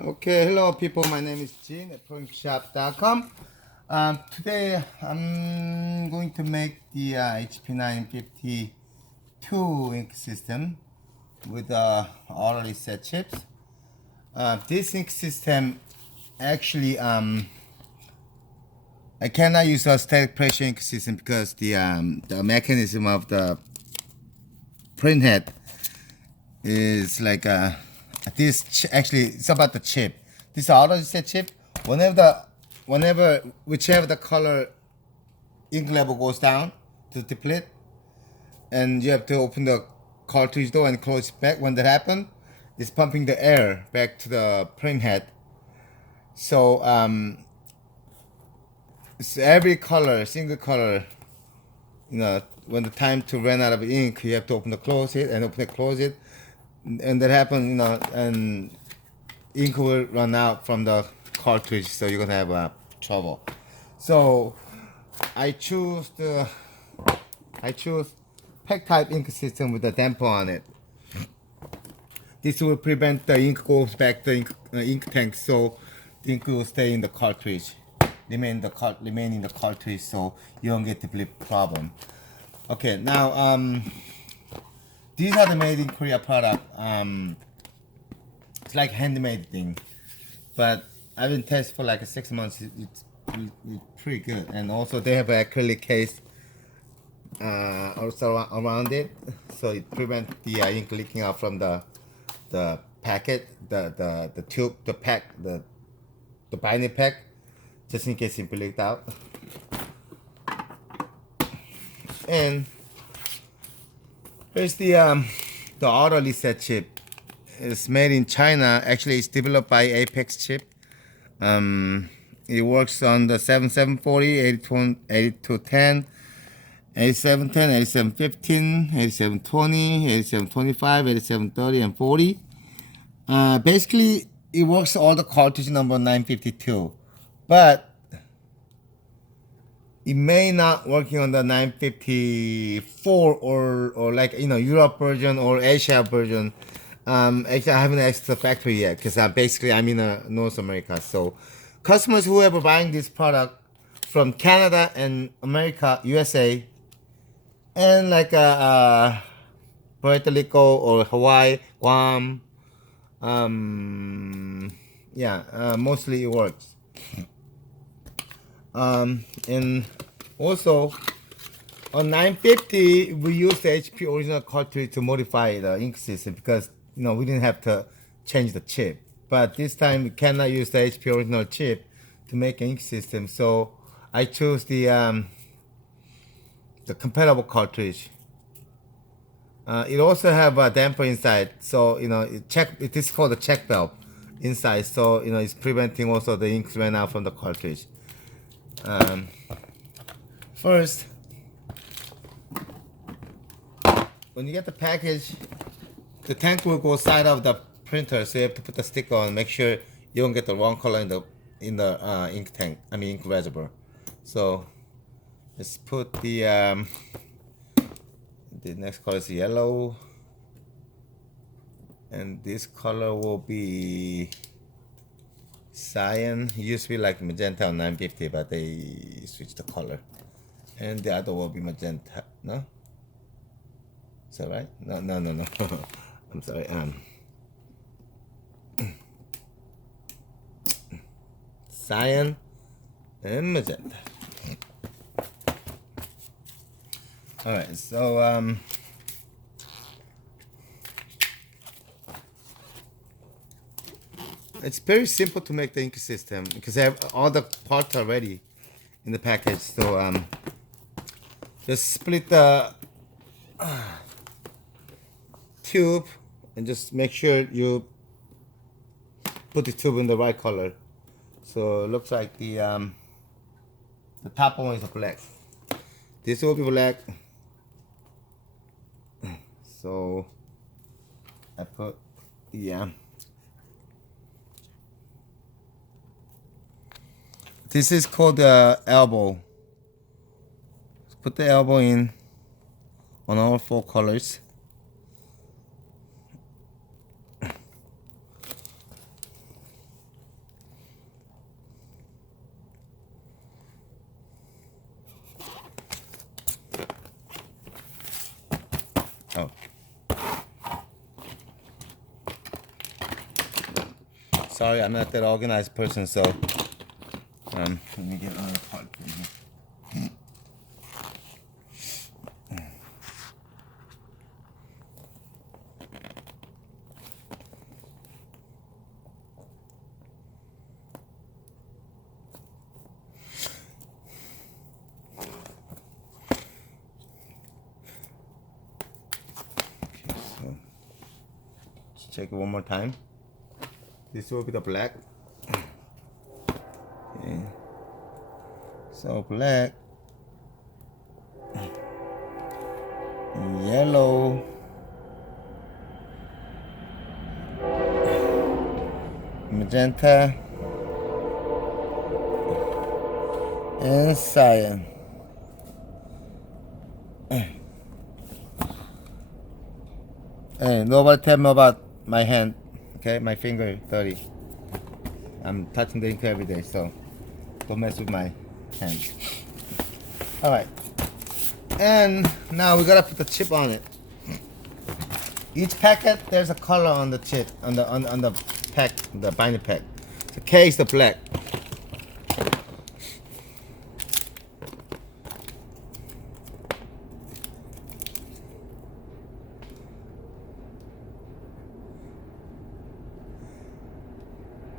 Okay, hello people. My name is Jin at Proinkshop.com. Today I'm going to make the HP 952 ink system with already set chips. This ink system actually I cannot use a static pressure ink system because the mechanism of the print head is like actually it's about the chip. This auto set chip. Whichever the color ink level goes down to deplete, and you have to open the cartridge door and close it back. When that happens, it's pumping the air back to the print head. So it's every color, single color, when the time to run out of ink, you have to open the close it and open it, close it, and that happens, and ink will run out from the cartridge, so you're gonna have trouble. So I choose pack type ink system with a damper on it. This will prevent the ink goes back to ink tank, so the ink will stay in the cartridge, remain in the cartridge, so you don't get the blip problem. Okay, now these are the made in Korea product. It's like handmade thing, but I've been tested for like 6 months. It's pretty good, and also they have an acrylic case also around it, so it prevents the ink leaking out from the packet, the tube, the pack, the binder pack, just in case it leaked out. And here's the auto reset chip. It's made in China. Actually, it's developed by Apex Chip. It works on the 7740, 8210, 8710, 8715, 8720, 8725, 8730, and 40. Basically, it works all the cartridge number 952, but it may not working on the 954 or like Europe version or Asia version. Actually, I haven't asked the factory yet because basically I'm in North America. So customers who are buying this product from Canada and America, USA, and like Puerto Rico or Hawaii, Guam, mostly it works. And also on 950, we use the HP original cartridge to modify the ink system because we didn't have to change the chip. But this time we cannot use the HP original chip to make an ink system, so I chose the compatible cartridge. It also have a damper inside, so it is called the check valve inside, so it's preventing also the ink run out from the cartridge. First, when you get the package, the tank will go side of the printer, so you have to put the sticker on. Make sure you don't get the wrong color in the ink tank. Ink reservoir. So let's put the next color is yellow, and this color will be cyan. It used to be like magenta on 950, but they switched the color. And the other will be magenta. No? Is that right? No. I'm sorry. Cyan and magenta. All right. So it's very simple to make the ink system because I have all the parts already in the package. So just split the tube and just make sure you put the tube in the right color. So it looks like the top one is black. This will be black. So I put this is called the elbow. Put the elbow in on all 4 colors. Oh. Sorry, I'm not that organized person, so let me get another part for you. Okay, so let's check it one more time. This will be the black. Okay. So black, yellow, magenta, and cyan. Hey, nobody tell me about my hand, okay? My finger dirty. I'm touching the ink every day, so don't mess with my hand. All right, and now we gotta put the chip on it. Each packet, there's a color on the chip, on the pack, the binder pack. The K is the black.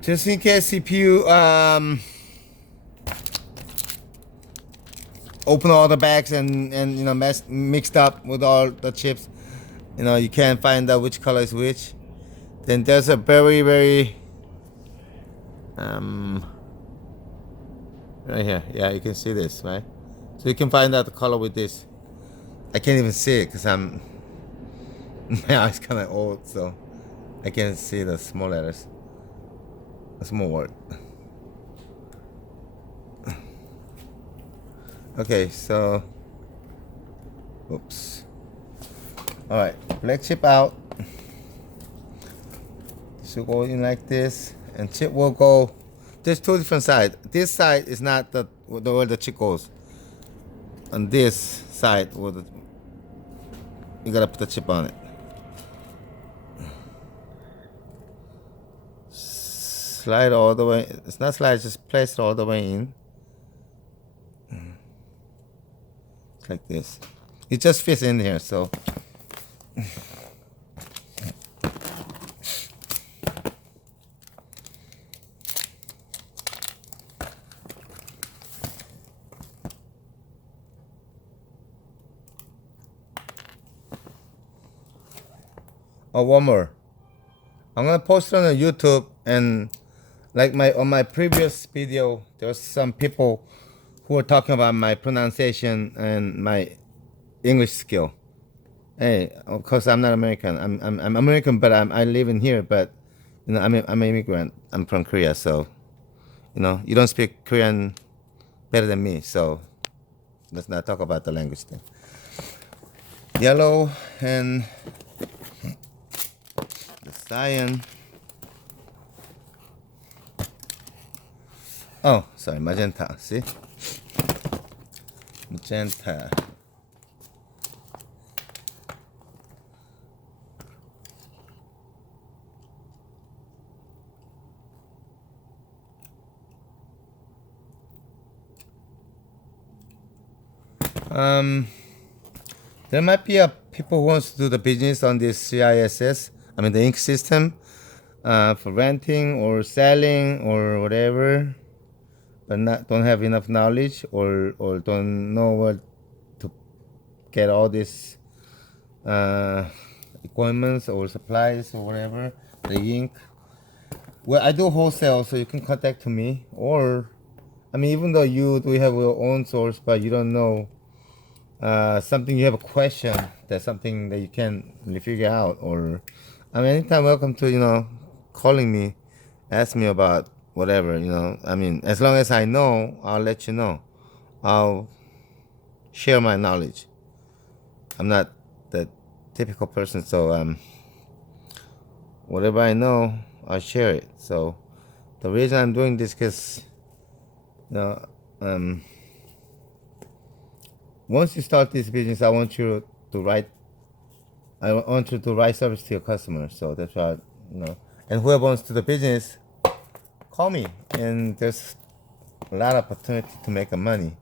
Just in case if you open all the bags and you know mixed up with all the chips, you know you can't find out which color is which. Then there's a very right here. Yeah, you can see this, right? So you can find out the color with this. I can't even see it because I'm my eyes kind of old, so I can't see the small letters. The small word. Okay, so oops. All right, black chip out. Should go in like this, and chip will go. There's two different sides. This side is not the where the chip goes. On this side, you gotta put the chip on it. Slide all the way. It's not slide, just place it all the way in. Like this. It just fits in here, so. Oh, one more. I'm gonna post it on YouTube, and like on my previous video, there was some people who were talking about my pronunciation and my English skill. Hey, of course I'm not American. I'm American, but I live in here. But you know, I'm an immigrant. I'm from Korea, so you know you don't speak Korean better than me. So let's not talk about the language thing. Yellow and the cyan. Oh, sorry, magenta. See, magenta. There might be people who wants to do the business on this CISS. I mean the ink system, for renting or selling or whatever, but don't have enough knowledge or don't know where to get all these equipments or supplies or whatever. The ink. Well, I do wholesale, so you can contact me. Or, I mean, even though you do have your own source, but you don't know something, you have a question, that's something that you can really figure out. Or, I mean, anytime welcome to, you know, calling me, ask me about whatever, you know. I mean, as long as I know, I'll let you know. I'll share my knowledge. I'm not the typical person, so whatever I know, I'll share it. So the reason I'm doing this, because you know, once you start this business, I want you to write I want you to do right service to your customers. So that's why, you know. And whoever wants to do the business, call me. And there's a lot of opportunity to make the money.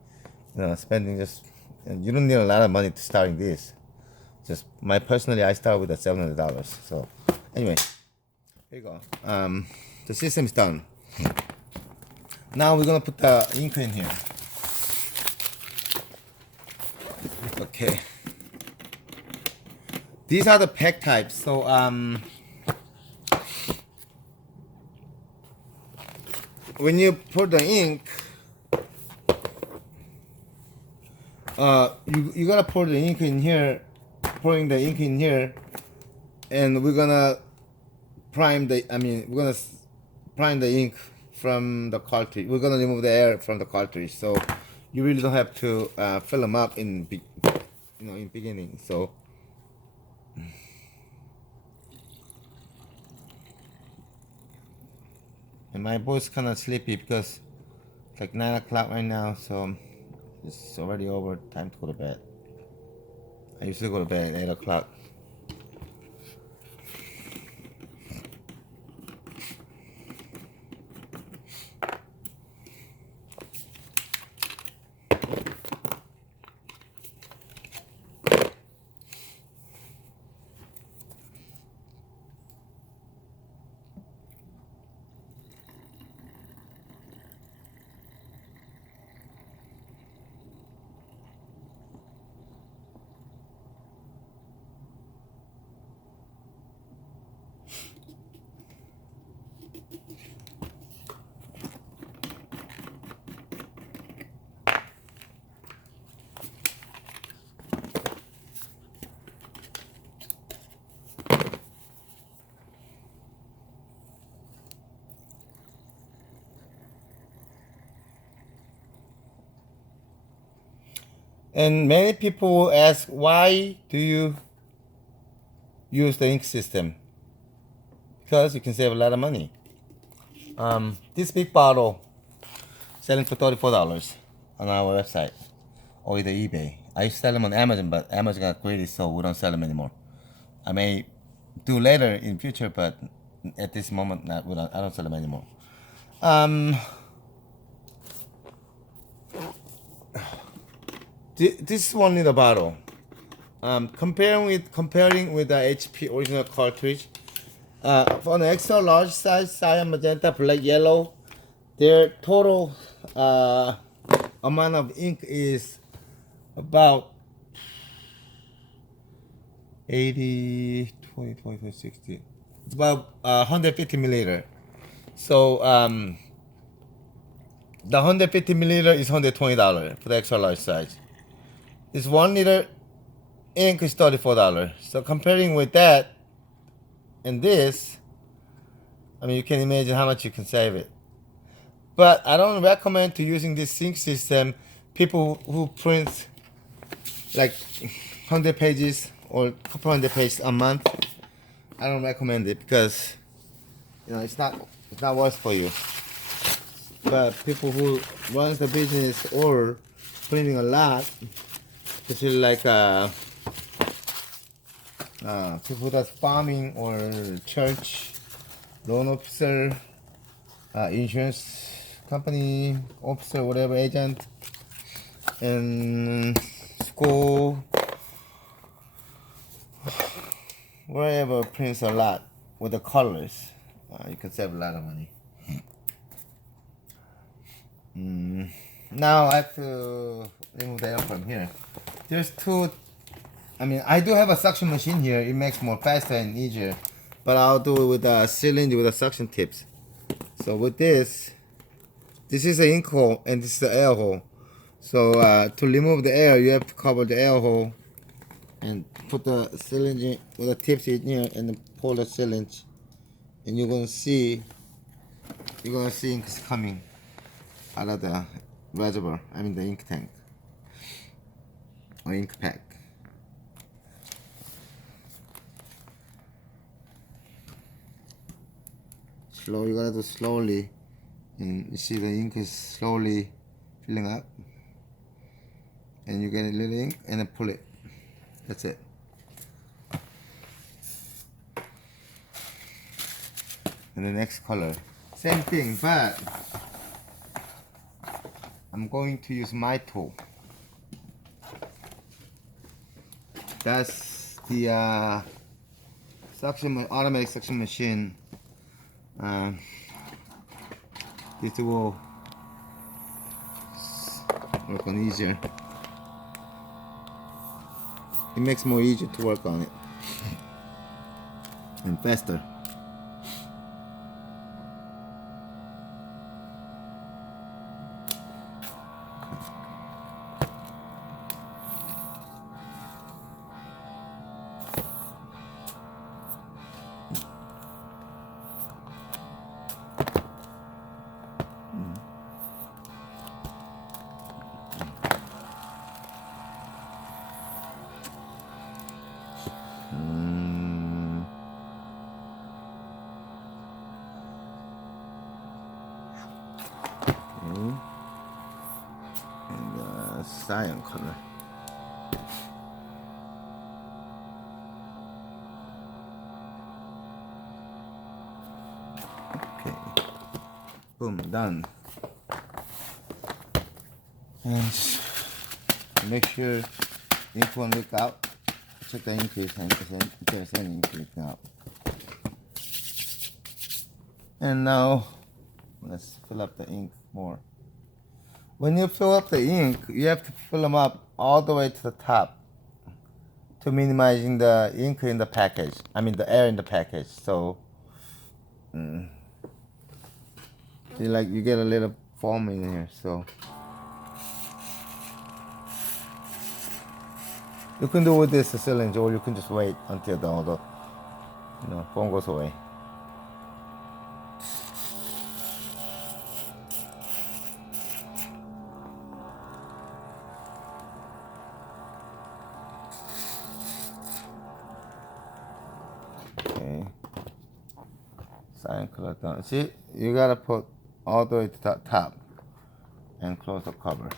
You know, spending just, and you don't need a lot of money to starting this. Just personally, I start with $700. So anyway, here you go. The system is done. Now we're gonna put the ink in here. Okay. These are the pack types. So when you put the ink, you gotta pour the ink in here, pouring the ink in here, and we're gonna prime the. We're gonna prime the ink from the cartridge. We're gonna remove the air from the cartridge, so you really don't have to fill them up in beginning. So. And my voice kind of sleepy because it's like 9 o'clock right now, so it's already over. Time to go to bed. I usually go to bed at 8 o'clock. And many people ask, why do you use the ink system? Because you can save a lot of money. This big bottle selling for $34 on our website or either eBay. I used to sell them on Amazon, but Amazon got greedy, so we don't sell them anymore. I may do later in future, but at this moment, I don't sell them anymore. This one in the bottle. Comparing with the HP original cartridge, for the extra large size, cyan, magenta, black, yellow, their total amount of ink is about 80, 20, 25, 60. It's about 150 milliliter. So the 150 milliliter is $120 for the extra large size. This 1 liter ink is $34. So comparing with that and this, you can imagine how much you can save it. But I don't recommend to using this ink system. People who print like 100 pages or couple hundred pages a month, I don't recommend it because it's not worth for you. But people who runs the business or printing a lot, especially like people that's farming or church, loan officer, insurance company officer, whatever, agent, and school, wherever prints a lot with the colors, you can save a lot of money. Now I have to remove the air from here. There's two. I do have a suction machine here. It makes more faster and easier, but I'll do it with a cylinder with a suction tips. So with this is the ink hole and this is the air hole. So to remove the air, you have to cover the air hole and put the cylinder with the tips in here and then pull the cylinder, and you're gonna see ink is coming out of the reservoir. The ink tank or ink pack. You gotta do slowly, and you see the ink is slowly filling up, and you get a little ink and then pull it. That's it. and the next color. Same thing, but I'm going to use my tool. That's the automatic suction machine. This will work on easier. It makes more easier to work on it and faster. And cyan color. Okay, boom, done. And make sure ink won't leak out. Check the ink if there's any ink leaking out. And now let's fill up the ink more. When you fill up the ink, you have to fill them up all the way to the top to minimizing the ink in the package. I mean the air in the package. So you get a little foam in here. So you can do with this cylinder, or you can just wait until all the foam goes away. Okay, cyan color down. See, you gotta put all the way to the top and close the cover.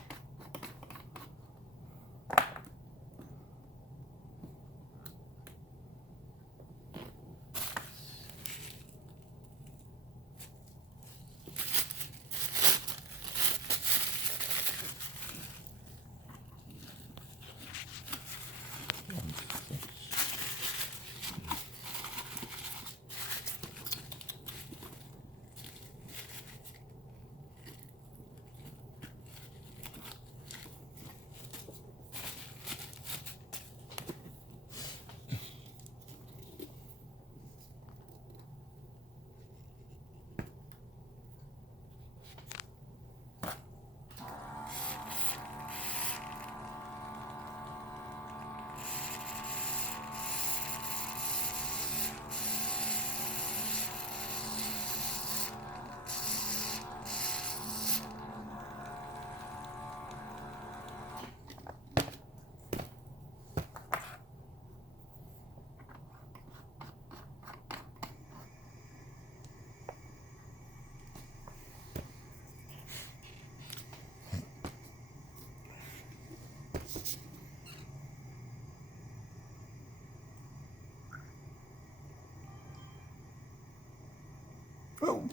Oh.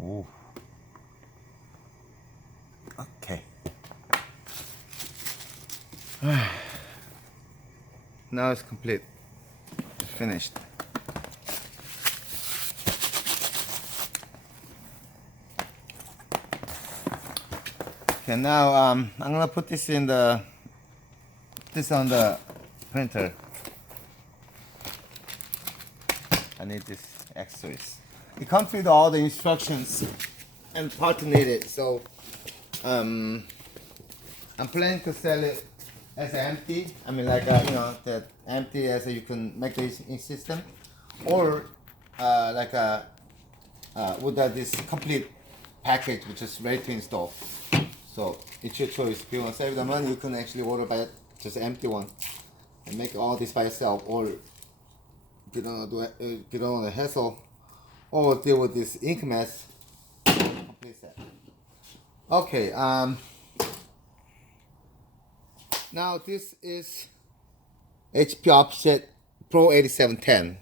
Ooh. Okay. Now it's complete. It's finished. Okay, now I'm gonna put this on the printer. I need this accessories. It comes with all the instructions and part needed. So I'm planning to sell it as empty. I mean, like that empty as you can make this in system, or with this complete package which is ready to install. So it's your choice. If you want to save the money, you can actually order by just empty one and make all this by yourself, or if you don't do it, if you don't want to hassle or deal with this ink mess, complete set. Okay, now this is HP Offset Pro 8710.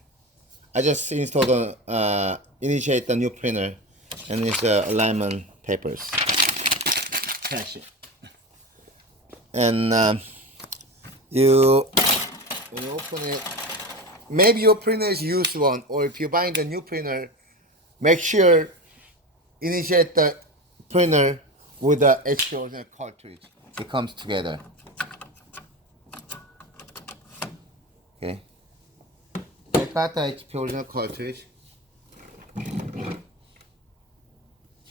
I just installed initiate the new printer, and it's alignment papers. Cash it. And when you open it, maybe your printer is used one, or if you're buying the new printer, make sure initiate the printer with the HP original cartridge. It comes together. Okay. Take out the HP original cartridge.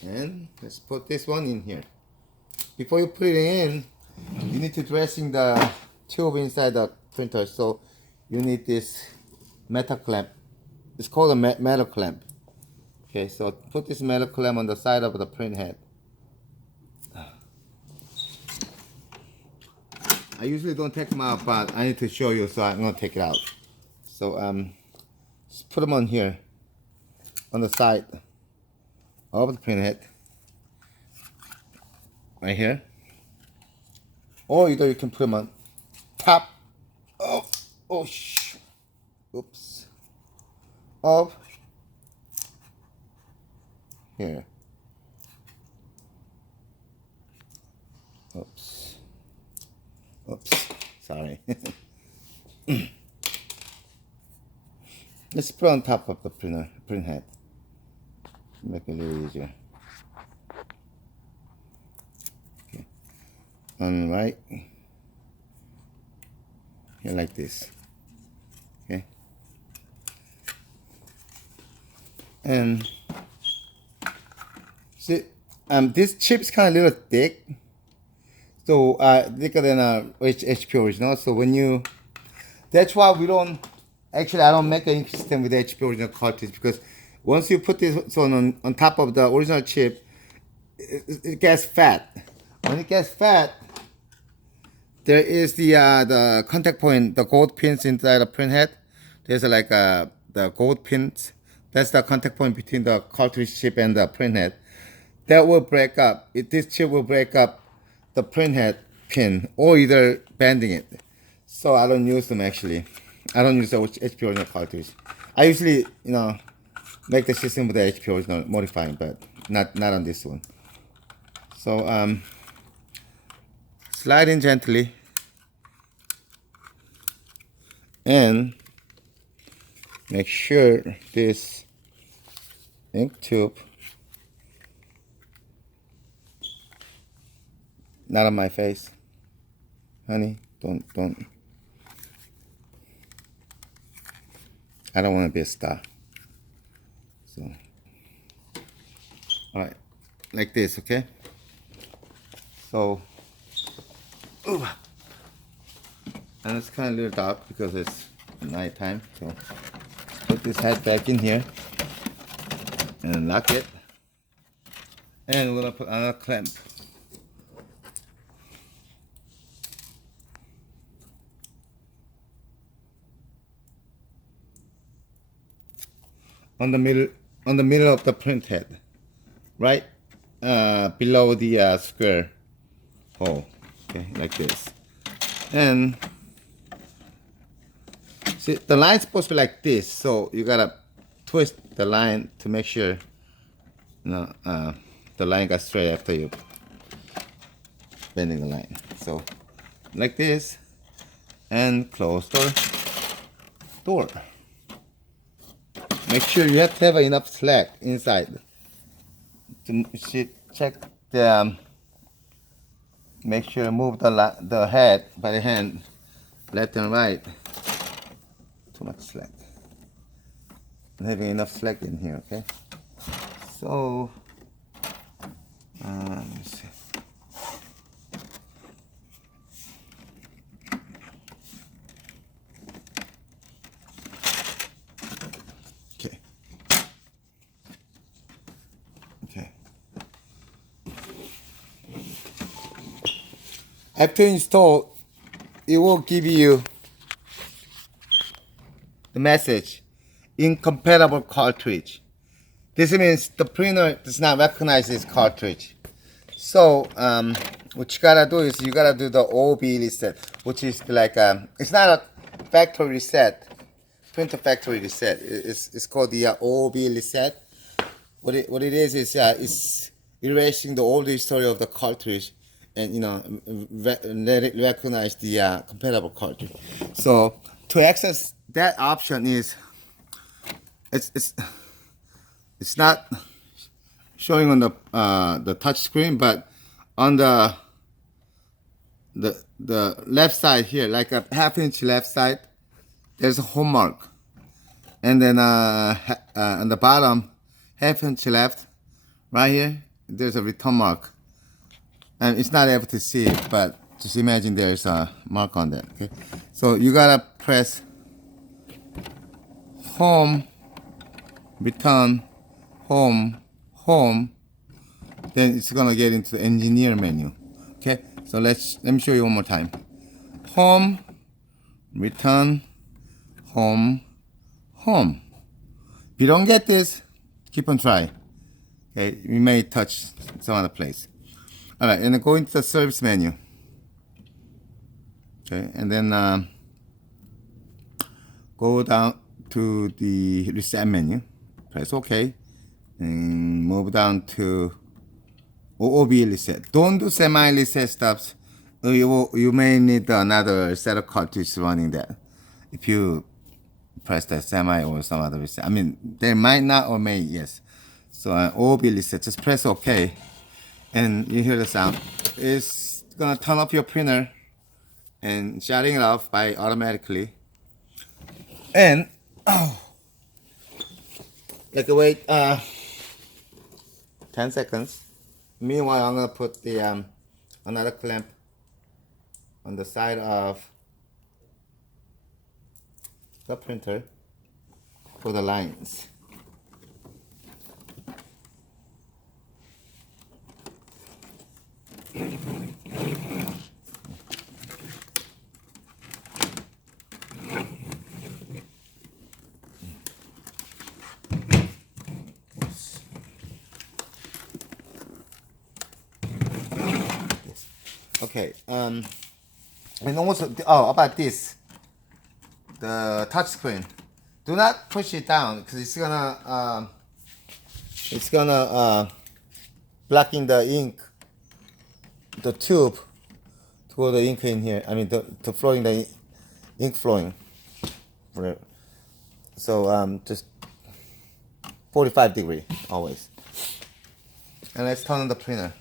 And let's put this one in here. Before you put it in, you need to dressing the tube inside the printer. So you need this metal clamp. It's called a metal clamp. Okay, so put this metal clamp on the side of the print head. I usually don't take them out, but I need to show you, so I'm gonna take it out. So just put them on here, on the side of the print head, right here. Or either you can put them on top of, oops, of here. Oops, sorry. Let's put on top of the print head. Make it a little easier. Okay. On right here, like this. Okay. And see, this chip is kind of a little thick. So thicker than a HP original. So when you, that's why we don't, actually I don't make an ink system with HP original cartridge, because once you put this on top of the original chip, it gets fat. When it gets fat, there is the contact point, the gold pins inside the print head. There's like the gold pins. That's the contact point between the cartridge chip and the print head. That will break up. This chip will break up the print head pin, or either bending it. So I don't use them actually. I don't use the HP original cartridge. I usually, make the system with the HP original modifying, but not on this one. So slide in gently, and make sure this ink tube not on my face, honey. Don't. I don't want to be a star. So, all right, like this, okay? So, and it's kind of a little dark because it's nighttime. So, put this head back in here and lock it. And we're gonna put another clamp. On the middle of the print head, right below the square hole, okay, like this. And see, the line's supposed to be like this, so you gotta twist the line to make sure the line got straight after you bending the line. So like this, and close the door. Make sure you have to have enough slack inside to check the. Make sure you move the head by the hand, left and right. Too much slack. I'm having enough slack in here, okay? So let me see. After install, it will give you the message, incompatible cartridge. This means the printer does not recognize this cartridge. So what you gotta do is you gotta do the OB reset, which is like it's not a factory reset, printer factory reset. It's called the OB reset. What it is it's erasing the old history of the cartridge, and let it recognize the compatible cartridge. So to access that option is it's not showing on the touch screen, but on the left side here, like a half-inch left side, there's a home mark, and then on the bottom half-inch left, right here, there's a return mark, and it's not able to see it, but just imagine there's a mark on that. Okay, so you gotta press home, return, home, then it's gonna get into the engineer menu. Okay, so let me show you one more time. Home, return, home. If you don't get this, keep on trying. Okay, you may touch some other place. All right, and then go into the service menu. Okay, and then go down to the reset menu. Press OK. And move down to OOB reset. Don't do semi reset steps. You may need another set of cartridges running that if you press the semi or some other reset. I mean, they might not or may, yes. So OOB reset, just press OK, and you hear the sound. It's gonna turn off your printer and shutting it off by automatically. And like wait 10 seconds. Meanwhile, I'm gonna put the another clamp on the side of the printer for the lines. Okay, and also, about this, the touch screen. Do not push it down because it's gonna blocking the ink, the tube to the ink in here. I mean, the flowing, the ink flowing. So just 45 degree always. And let's turn on the printer.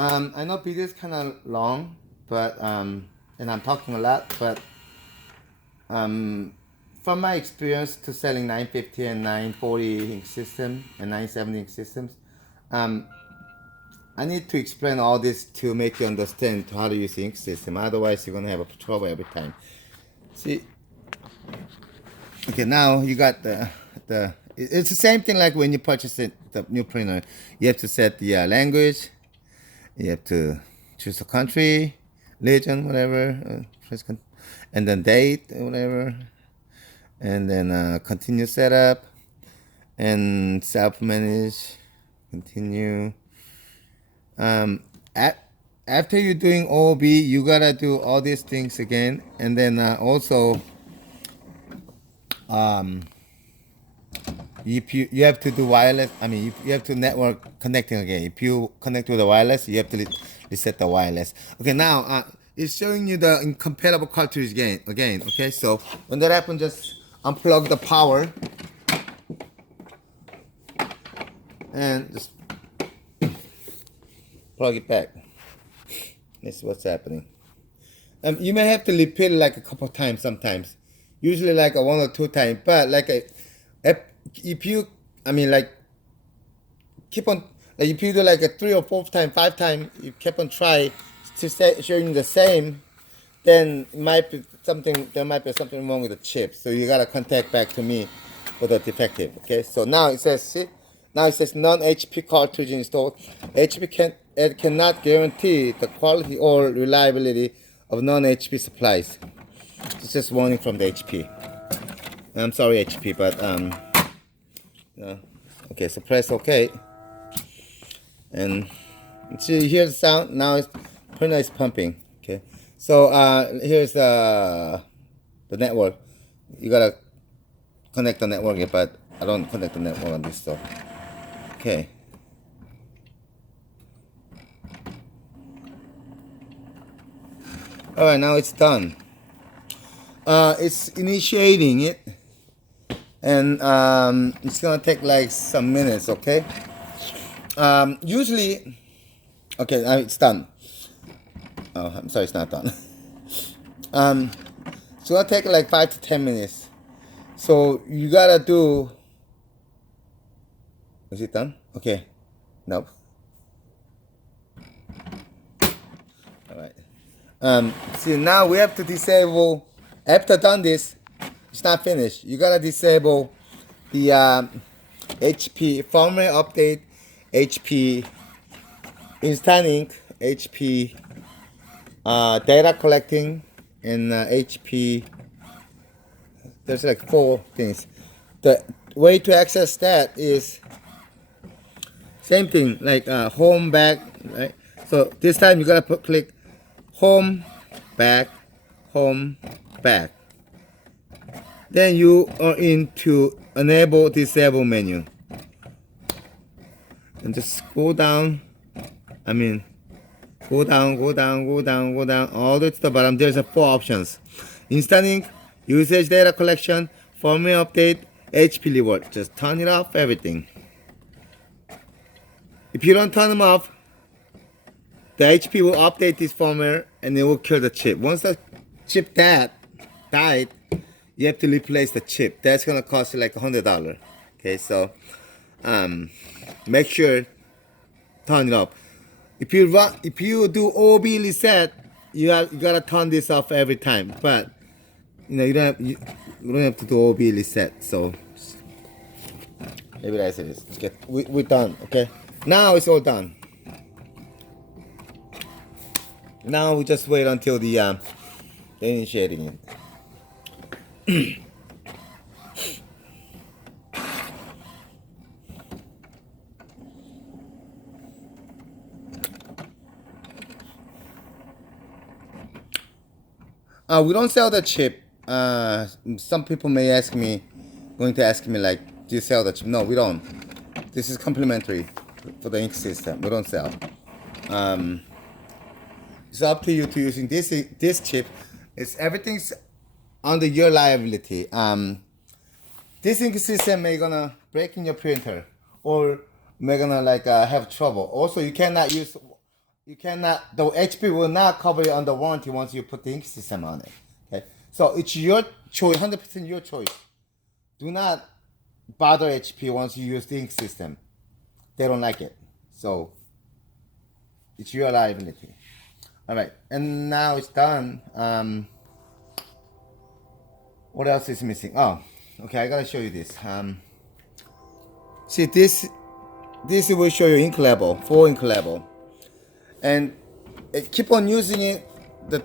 I know video is kind of long, but and I'm talking a lot, but from my experience to selling 950 and 940 ink system and 970 ink systems, I need to explain all this to make you understand how to use the ink system. Otherwise, you're gonna have a trouble every time. See, okay, now you got the. It's the same thing like when you purchase it, the new printer. You have to set the language. You have to choose a country, region, whatever, and then date, whatever, and then continue setup, and self-manage, continue. After you're doing OB, you gotta do all these things again, and then also, if you have to do wireless, I mean, you have to network connecting again. If you connect with the wireless, you have to reset the wireless. Okay, now it's showing you the incompatible cartridge again. Okay, so when that happens, just unplug the power and just plug it back. This is what's happening. You may have to repeat it like a couple times sometimes. Usually like a 1 or 2 times, but like if you, I mean, like keep on, like if you do like a 3 or 4 times, 5 times, you keep on try, to say, showing the same, then it might be something. There might be something wrong with the chip. So you gotta contact back to me for the defective. Okay. So now it says, see, now it says non-HP cartridge installed. It cannot guarantee the quality or reliability of non-HP supplies. It's just warning from the HP. I'm sorry, HP, but okay. So press OK, and see, you hear the sound. Now it's printer is pumping. Okay. So here's the network. You gotta connect the network here, but I don't connect the network on this stuff. Okay. All right, now it's done. It's initiating it, and it's gonna take like some minutes. Okay. Usually, okay, now it's done. Oh, I'm sorry, it's not done. It's gonna take like 5 to 10 minutes. So you gotta do. Is it done? Okay. Nope. All right. See, now we have to disable. After done this, it's not finished. You gotta disable the HP firmware update, HP Instant Ink, HP data collecting, and HP. There's like 4 things. The way to access that is same thing, like home, back, right? So this time you gotta click home, back, home, back. Then you are into enable, disable menu, and just go down. I mean, go down, go down, go down, go down, all the way to the bottom. There's 4 options: Instant Ink, usage data collection, firmware update, HP reward. Just turn it off, everything. If you don't turn them off, the HP will update this firmware and it will kill the chip. Once the chip died, you have to replace the chip. That's gonna cost you like $100. Okay, so make sure turn it off. If you do OB reset, you gotta turn this off every time. But you don't have to do OB reset. So maybe that's it. Okay, we're done. Okay, now it's all done. Now we just wait until the initiating it. We don't sell the chip. Some people may ask me, like, do you sell the chip? No, we don't. This is complimentary for the ink system. We don't sell. It's up to you to using this chip. Everything's under your liability. This ink system may gonna break in your printer, or may gonna like have trouble. Also, the HP will not cover it under warranty once you put the ink system on it. Okay, so it's your choice, 100% your choice. Do not bother HP once you use the ink system. They don't like it, so it's your liability. All right, and now it's done. What else is missing? Oh, okay, I gotta show you this. See this will show you ink level, full ink level, and keep on using it. The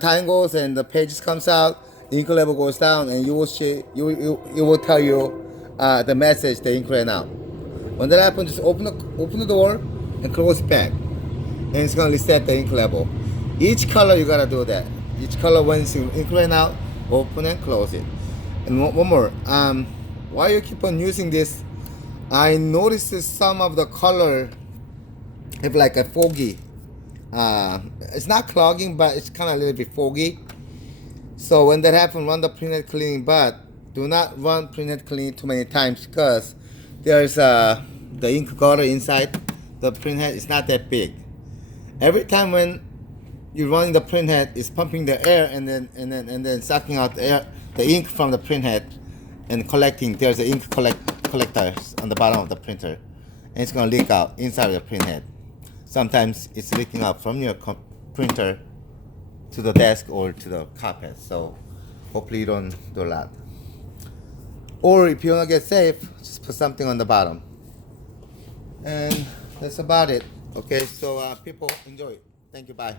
time goes and the pages comes out, ink level goes down, and you will see it will tell you the message the ink ran out. When that happens, just open the door and close it back, and it's gonna reset the ink level. Each color you gotta do that. Each color, when it's ink ran out, open and close it. And one more. While you keep on using this, I noticed that some of the color have like a foggy. It's not clogging, but it's kind of a little bit foggy. So when that happens, run the printhead cleaning, but do not run printhead cleaning too many times, because there's the ink gutter inside the printhead. It's not that big. Every time when you're running the printhead, it's pumping the air and then sucking out the ink from the printhead and collecting. There's an ink collector on the bottom of the printer, and it's gonna leak out inside of the printhead. Sometimes it's leaking out from your printer to the desk or to the carpet. So hopefully you don't do that. Or if you want to get safe, just put something on the bottom. And that's about it. Okay, so people enjoy. Thank you. Bye.